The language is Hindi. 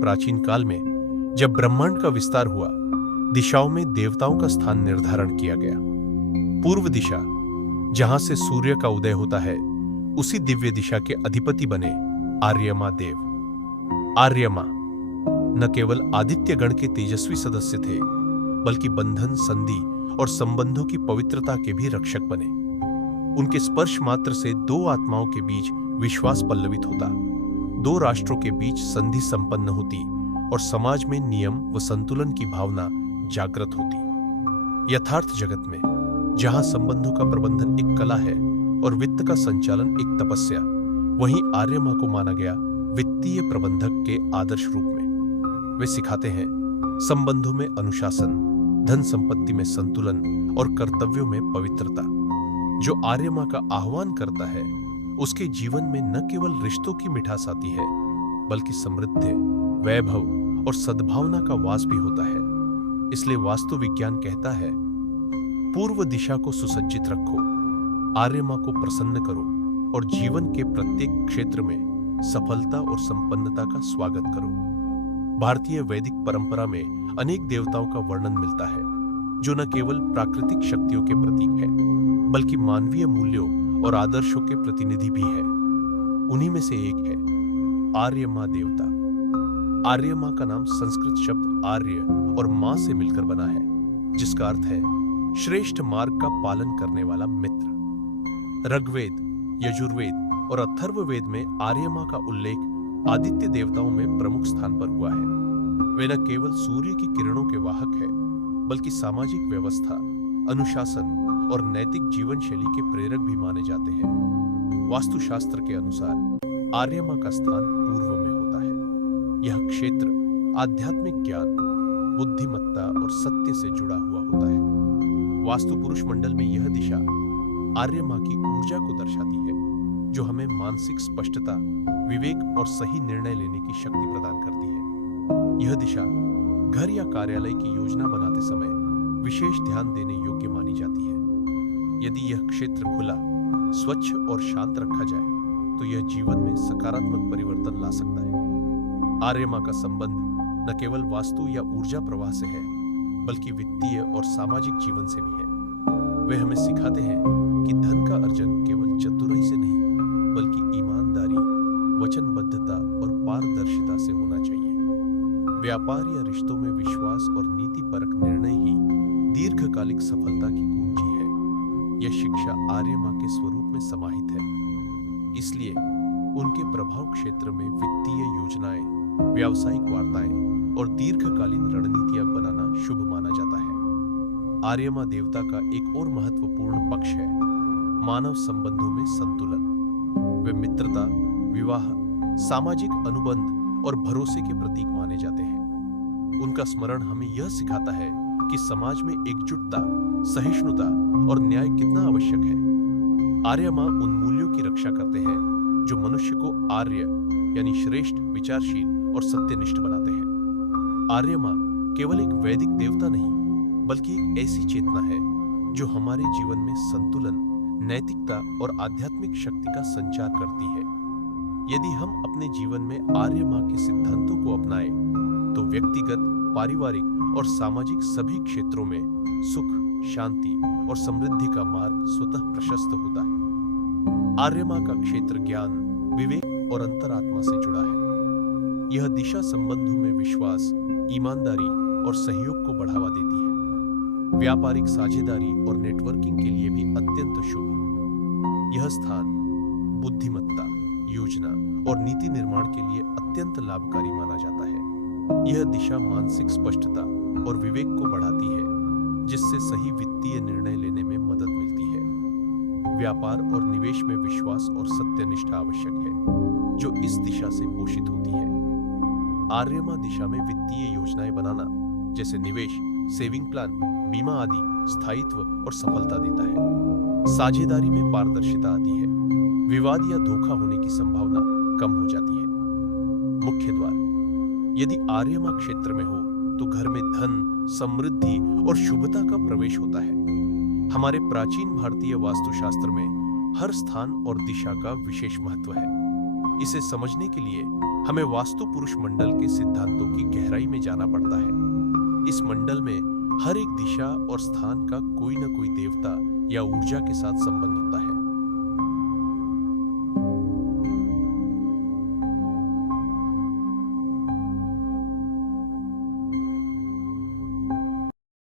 प्राचीन काल में जब ब्रह्मांड का विस्तार हुआ, दिशाओं में देवताओं का स्थान निर्धारण किया गया। पूर्व दिशा, जहां से सूर्य का उदय होता है, उसी दिव्य दिशा के अधिपति बने आर्यमा देव। आर्यमा न केवल आदित्य गण के तेजस्वी सदस्य थे, बल्कि बंधन, संधि और संबंधों की पवित्रता के भी रक्षक बने। उनके स्पर्श मात्र से दो आत्माओं के बीच विश्वास पल्लवित होता, दो राष्ट्रों के बीच संधि संपन्न होती और समाज में नियम व संतुलन की भावना जागृत होती। यथार्थ जगत में जहां संबंधों का प्रबंधन एक कला है और वित्त का संचालन एक तपस्या, वहीं आर्यमा को माना गया वित्तीय प्रबंधक के आदर्श रूप में। वे सिखाते हैं संबंधों में अनुशासन, धन संपत्ति में संतुलन और कर्तव्यों में पवित्रता। जो आर्यमा का आह्वान करता है, उसके जीवन में न केवल रिश्तों की मिठास आती है, बल्कि समृद्धि, वैभव और सद्भावना का वास भी होता है। इसलिए वास्तु विज्ञान कहता है, पूर्व दिशा को सुसज्जित रखो, आर्यमा को प्रसन्न करो और जीवन के प्रत्येक क्षेत्र में सफलता और संपन्नता का स्वागत करो। भारतीय वैदिक परंपरा में अनेक देवताओं का वर्णन मिलता है, जो न केवल प्राकृतिक शक्तियों के प्रतीक है, बल्कि मानवीय मूल्यों और आदर्शों के प्रतिनिधि भी है। उन्हीं में से एक है आर्यमा देवता। आर्यमा का नाम संस्कृत शब्द आर्य और मां से मिलकर बना है, जिसका अर्थ है श्रेष्ठ मार्ग का पालन करने वाला मित्र। ऋग्वेद, यजुर्वेद और अथर्ववेद में आर्यमा का उल्लेख आदित्य देवताओं में प्रमुख स्थान पर हुआ है। वे न केवल सूर्य की किरणों के वाहक है, बल्कि सामाजिक व्यवस्था, अनुशासन और नैतिक जीवन शैली के प्रेरक भी माने जाते हैं। वास्तुशास्त्र के अनुसार आर्यमा का स्थान पूर्व में होता है। यह क्षेत्र आध्यात्मिक ज्ञान, बुद्धिमत्ता और सत्य से जुड़ा हुआ होता है। वास्तु पुरुष मंडल में यह दिशा आर्यमा की ऊर्जा को दर्शाती है, जो हमें मानसिक स्पष्टता, विवेक और सही निर्णय लेने की शक्ति प्रदान करती है। यह दिशा घर या कार्यालय की योजना बनाते समय विशेष ध्यान देने योग्य मानी जाती है। यदि यह क्षेत्र खुला, स्वच्छ और शांत रखा जाए, तो यह जीवन में सकारात्मक परिवर्तन ला सकता है। आर्यमा का संबंध न केवल वास्तु या ऊर्जा प्रवाह से है, बल्कि वित्तीय और सामाजिक जीवन से भी है। वे हमें सिखाते हैं कि धन का अर्जन केवल चतुराई से नहीं, बल्कि ईमानदारी, वचनबद्धता और पारदर्शिता से होना चाहिए। व्यापार या रिश्तों में विश्वास और नीतिपरक निर्णय ही दीर्घकालिक सफलता की कुंजी है। यह शिक्षा आर्यमा के स्वरूप में समाहित है। इसलिए उनके प्रभाव क्षेत्र में वित्तीय योजनाएं, व्यावसायिक वार्ताएं और दीर्घकालीन रणनीतियां बनाना शुभ माना जाता है। आर्यमा देवता का एक और महत्वपूर्ण पक्ष है मानव संबंधों में संतुलन। वे मित्रता, विवाह, सामाजिक अनुबंध और भरोसे के प्रतीक माने जाते हैं। उनका स्मरण हमें यह सिखाता है कि समाज में एकजुटता, सहिष्णुता और न्याय कितना आवश्यक है। आर्यमा उन मूल्यों की रक्षा करते हैं जो मनुष्य को आर्य यानी श्रेष्ठ, विचारशील और सत्यनिष्ठ बनाते हैं। आर्यमा केवल एक वैदिक देवता नहीं, बल्कि एक ऐसी चेतना है जो हमारे जीवन में संतुलन, नैतिकता और आध्यात्मिक शक्ति का संचार करती है। यदि हम अपने जीवन में आर्यमा के सिद्धांतों को अपनाएं, तो व्यक्तिगत, पारिवारिक और सामाजिक सभी क्षेत्रों में सुख, शांति और समृद्धि का मार्ग स्वतः प्रशस्त होता है। आर्यमा का क्षेत्र ज्ञान, विवेक और अंतरात्मा से जुड़ा है। यह दिशा संबंधों में विश्वास, ईमानदारी और सहयोग को बढ़ावा देती है। व्यापारिक साझेदारी और नेटवर्किंग के लिए भी अत्यंत शुभ। यह स्थान बुद्धिमत्ता, योजना और नीति निर्माण के लिए अत्यंत लाभकारी माना जाता है। यह दिशा मानसिक स्पष्टता और विवेक को बढ़ाती है, जिससे सही वित्तीय निर्णय लेने में मदद मिलती है। व्यापार और निवेश में विश्वास और सत्यनिष्ठा आवश्यक है, जो इस दिशा से पोषित होती है। आर्यमा दिशा में वित्तीय योजनाएं बनाना, जैसे निवेश, सेविंग प्लान, बीमा आदि, स्थायित्व और सफलता देता है। साझेदारी में पारदर्शिता आती है। विवाद या धोखा होने की संभावना कम हो जाती है। मुख्य द्वार, यदि आर्यमा क्षेत्र में हो, तो घर में धन, समृद्धि और शुभता का प्रवेश होता है। हमारे प्राचीन भारतीय वास्तुशास्त्र में हर स्थान और दिशा का विशेष महत्व है। इसे समझने के लिए हमें वास्तु पुरुष मंडल के सिद्धांतों की गहराई में जाना पड़ता है। इस मंडल में हर एक दिशा और स्थान का कोई न कोई देवता या ऊर्जा के साथ संबंध होता है।